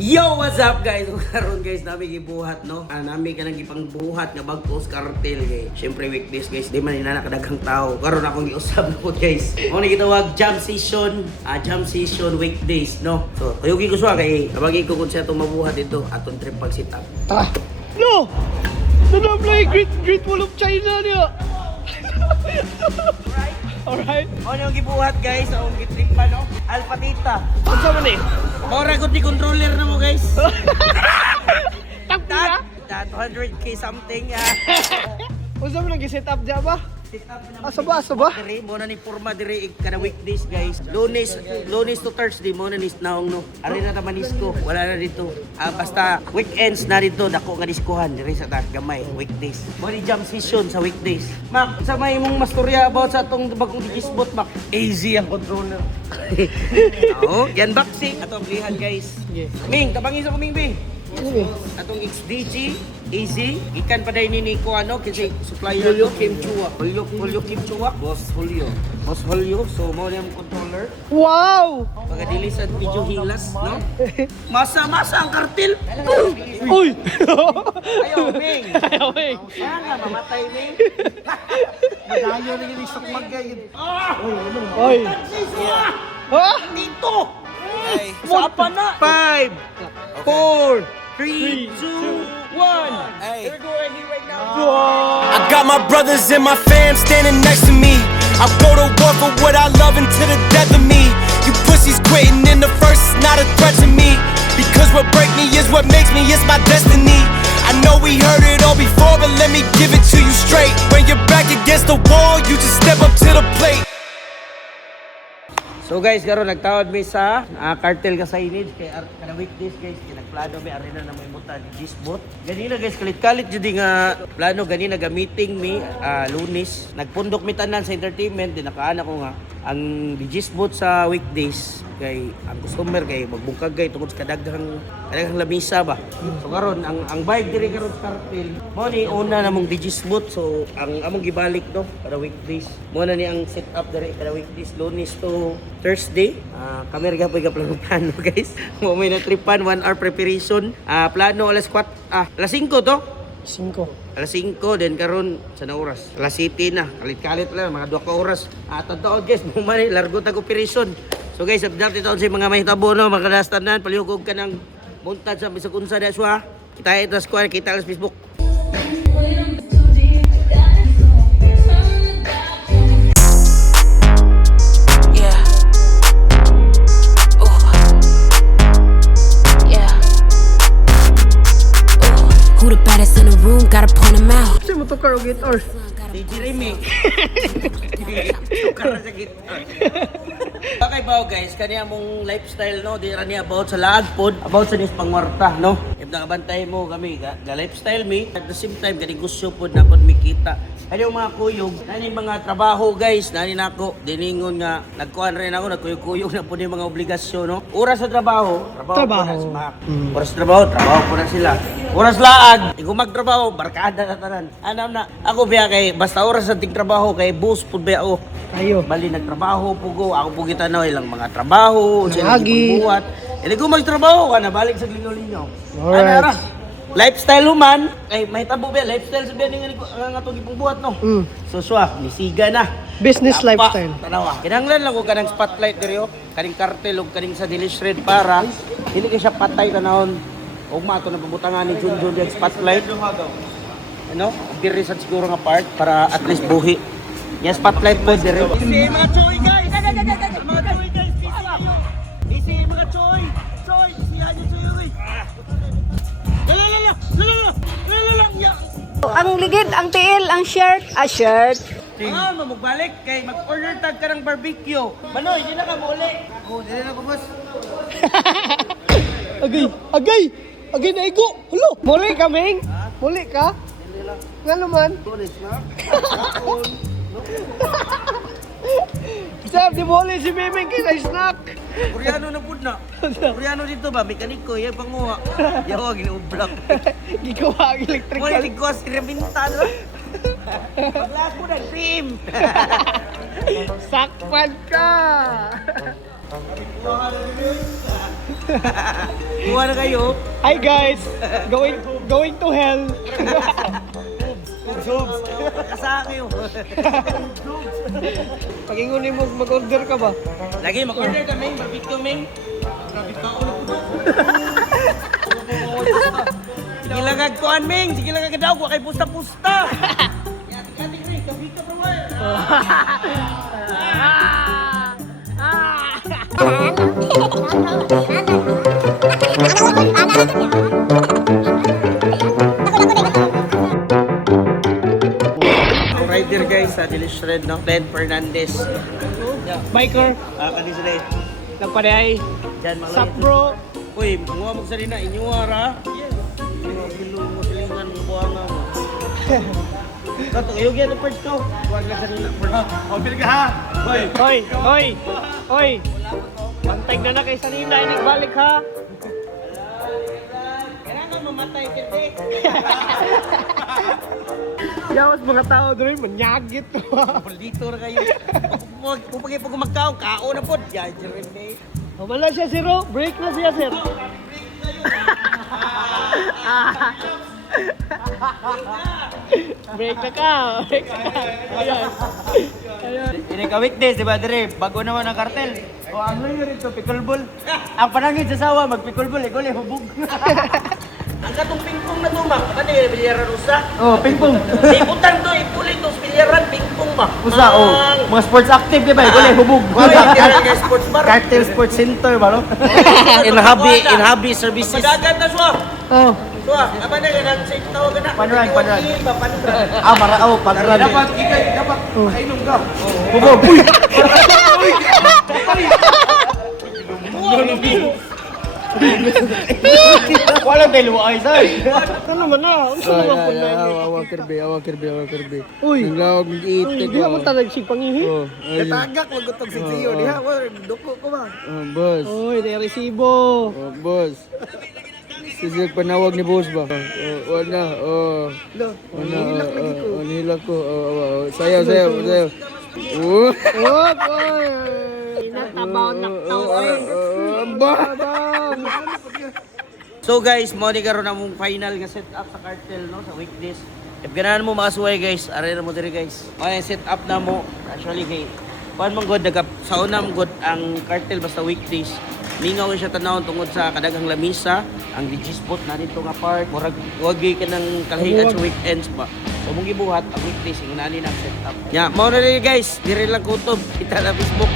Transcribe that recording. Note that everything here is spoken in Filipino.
Yo, what's up guys? Karon guys, nami gibuhat no. Nami ka nang gipangbuhat nga bagtos kartel kay. Syempre weekdays guys, di man ina nakadaghang tao. Karon akong giusab ko guys. Mo ni gitawag jam session weekdays no. So, kuyugi ko siya kay abagi ko kung siya itong mabuhat dito atong trip pag sit up. Tara! No! Nanamlay! Great Wall of China niya! Alright. Mo ni yung gibuhat guys, akong gitrip pa no. Alpatita. Ano man eh? Ora gud ni controller na mo guys. Takpa! That 200k something. Ano man nag-set up dyan ba? Sit up na Asa ba? Dire mo na ni forma dire kada weekdays guys. Lunes to Thursday mo na ni naong no. Ari na ta manisko, wala na dito. Basta weekends na dito dako nga diskuhan dire sa gamay weekdays. Mo ni jam session sa weekdays. Mak, sa may imong mastorya about sa atong bagong digisbot mak. Easy ang controller. Oo, yan boxing atong lihan guys. Yes. Ming, tabangi sa kuming Ming. Ano eh? Atong XDG easy ikan pa dai ni ko ano kasi supplier Julio Kim Chua. Julio Kim Chua. Boss Julio. So mo na yung controller. Wow! Pagdili sa video hilas, no? Masa ang kartel. Uy! Ayaw, Ming. Ayaw eh! Sana mamatay, Ming. Madayo na yung isang magay. Oy! Ha? Dito! Sa apa na? 5, 4, 3, 2, 1. Here we go right now. I got my brothers and my fam standing next to me. I go to war for what I love until the death of me. You pussies quitting in the first is not a threat to me. Because what break me is what makes me, it's my destiny. I know we heard it all before, but let me give it to you straight. When you're back against the wall, you just step up to the plate. So guys, karon nagtawad mi sa cartel ka signage kay kada weekdays guys kay nagplano mi arena na may muta di Gisbot. Ganina guys kalit-kalit jud nga plano ganina ga meeting mi Lunes. Nagpundok mi tanan sa entertainment din nakaana ko nga ang di Gisbot sa weekdays kay ang customer kay magbungkag kay tungod sa kadaghang lamisa ba. So karon ang vibe diri karon sa cartel mo ni una namong di Gisbot so ang among gibalik no kada weekdays. Mo na ni ang setup diri kada weekdays Lunes to Thursday. Kami rin kapoy ka plano guys. Mo may na tripan 1 hour preparation. Plano alas 4 alas 5 to. 5. Alas 5 then karon sa na oras. Alas 7 na. Kalit-kalit lang mga 2 ka oras. Tadtaon guys, mo man largo tag operation. So guys, update ito sa mga mahitabo no, mga kadastanan, palihugog ka ng muntad sa bisag unsa da siya. Kita ito sa square, kita sa Facebook. Who the baddest in the room? Gotta point him out. Kasi mo to car o guitar. Si Jeremy. Tukar sa gitar. Okay ba guys, kaniya mong lifestyle no, di ra niya about sa laag pod, about sa nis pangwarta no. If nakabantay mo kami ga lifestyle mi, at the same time gani gusto pod na pod mikita. Kaya mga kuyog, nani mga trabaho guys, nani nako diningon nga nagkuan rin ako nagkuyog-kuyog na po ni mga obligasyon no. Oras sa trabaho po na si Mac. Oras sa trabaho po na sila. Oras laag, igo magtrabaho, barkada na tanan. Anam na, ako biya kay basta oras sa ting trabaho kay boss pud biya ako. Ayo. Bali nagtrabaho pugo, ako po kita na ilang mga trabaho, sila Lagi. pagbuhat. Hindi ko magtrabaho ka na balik sa lingaw-lingaw. Alright. Ano ra? Lifestyle human, ay may tabo ba lifestyle sabihan nga atong ipangbuhat no. So nisiga na. Business lifestyle. Tanawa. Kinahanglan lang ko kanang spotlight diri oh. Kaning cartel ug kaning sa Delish Red para dili ka siya patay tanahon. Ugma ato na pabutangan ni Junjun yung spotlight. Ano? Diri sa siguro nga part para at least buhi. Yung spotlight po diri. Isi mga choy guys. Mga choy guys, isi mga choy. Choy, isi aja choy. Ang ligid, ang tiil, ang shirt. Shirt. Magbalik kay mag-order tag ka ng barbecue. Manoy, hindi na ka muli. Hindi na ko boss. Agay na igo! Hulo! Muli ka, Ming! Muli ka? Nga naman? Bonus na. Sir, di muli si Miming kaya snack! Koreano na pud na. Koreano dito ba, mekaniko, yung panguha. Yawa, ginublak. Gigawa ang electrical. Muli, tigwas, rinabinta no? Paglas mo ng cream. Sakpan ka! Kuha na kayo. Hi guys, going to hell. Kasama kayo. Pagingunin mo mag-order ka ba? Lagi, mag-order ka, Ming. Barbecue, Ming. Sige lang kagkuhan, Ming. Sige lang kagadaw. Huwag kayo pusta-pusta. Ating-ating, Ming. Kabika, bro. Rider guys sa Delish Red, no? Ted Fernandez. Biker, Kani sila eh. nagparehay. Diyan, mga Sup bro? Uy, mga magsalina, inyuara. Yes. Bilong mo silingan ng buhanga mo. Kato, kayo gyan ang first ko. Huwag na salina first. Opil ka ha! Hoy! Hoy! Pantay na kay Sanina, balik ha. Kailangan mamatay kasi. Yawas mga tao doon, manyagit to. Dito na kayo. Huwag pag magkaon, kao na po. Yan, rin eh. Wala siya siro, break na siya sir. Break na ka. Ayan. Ayan. Ini ka weekdays, di ba, Dre? Bago naman ang kartel. O, ang layo rito, pickleball. Ang panangin sa sawa, mag-pickleball, ikaw lang hubog. Ang katong pingpong na tumak, ano yung bilyaran usa? Oh, ping-pong. Iputan to, ipulit to, bilyaran, pingpong ba? Usa, oh. Mga sports active, di ba? Ikaw lang hubog. Bilyaran guys, sports bar. Cartel Sports Center, ba, no? In hobby services. Madagat na suwa. Oh. Suwa, apa na yan, ang safe tawagan na. Panuran. Panuran. Ah, maraaw, pag-run. Dapat makainom ka. Hubog. Uy! Walang tayo luwa ay, sir. Ano man na? Ano naman po na yun? Awak kirbi. Uy! Nglawag Uy, itik di ako talagsig pangihi. Oh, ayun. Tagak, magutog sa siyo. Di ha, duko ko ba? Boss. Uy, may resibo. Oh, boss. Sisig panawag ni boss ba? Wala. Oh. Nihilak ko. Sayaw. Oh. Uy! Inatabaw na So guys, mo ni karon among final nga setup sa cartel no sa weekdays. If ganahan mo makasuway guys, are na mo diri guys. May setup na mo actually kay kuan man god nagap sa unam god ang cartel basta weekdays. Mingaw siya tanawon tungod sa kadaghang lamisa, ang spot na dito nga part, murag wag ka nang kalahian sa weekends ba. So mong gibuhat ang weekdays ingon ani na setup. Ya, mo na rin guys, dire lang kutob kita na Facebook.